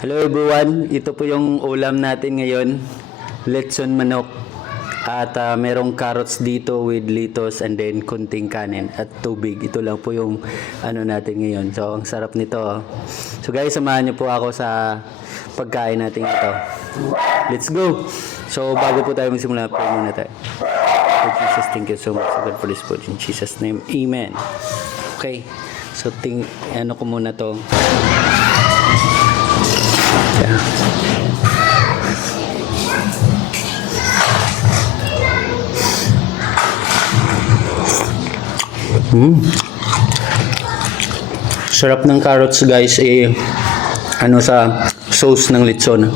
Hello everyone, ito po yung ulam natin ngayon, lechon manok. At merong carrots dito with litos and then kunting kanin at tubig. Ito lang po yung ano natin ngayon. So ang sarap nito. So guys, samahan niyo po ako sa pagkain natin ito. Let's go! So bago po tayo magsimula, pray muna tayo. Lord Jesus, thank you so much God for this food. In Jesus' name, Amen. Okay, so ano ko muna to. Yeah. Sarap ng carrots guys ano sa sauce ng lechon.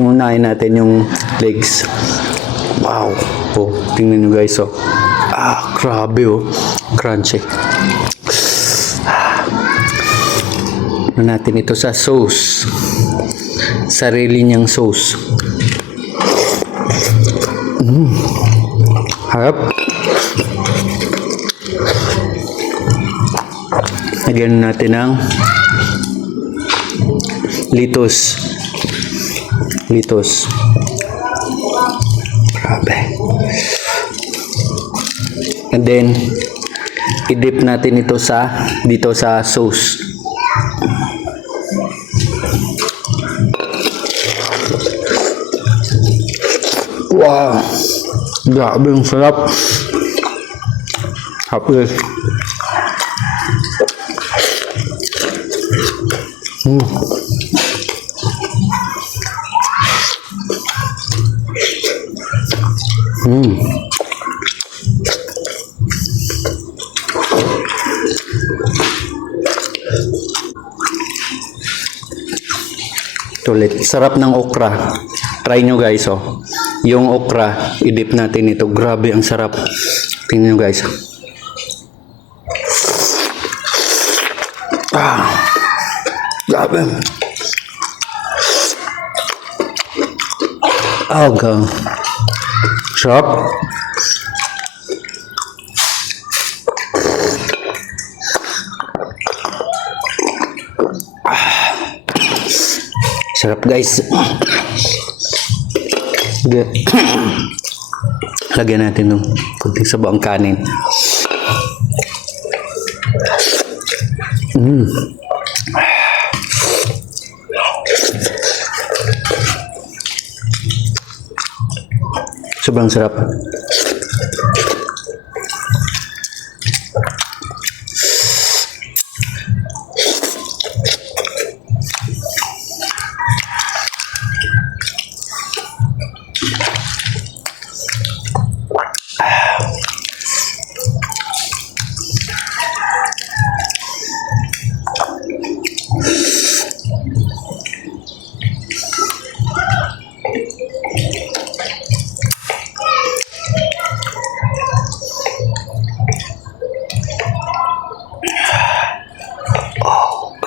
Unahin natin yung legs. Wow. Oh, tingnan nyo guys, oh. Grabe, oh. Crunchy. Ano natin ito sa sauce. Sarili niyang sauce. Harap. Lagyan natin ng litos. Grabe. And then i-dip natin ito dito sa sauce. Wow. Grabe yung sarap. Happy. Ulit. Sarap ng okra. Try nyo guys, oh. Yung okra, i-dip natin ito. Grabe ang sarap. Tingnan nyo guys. Grabe. God. Sarap. Sarap guys. Lagyan natin ng kunting sabaw ang kanin. Sobrang sarap.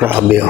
Grabe, oh.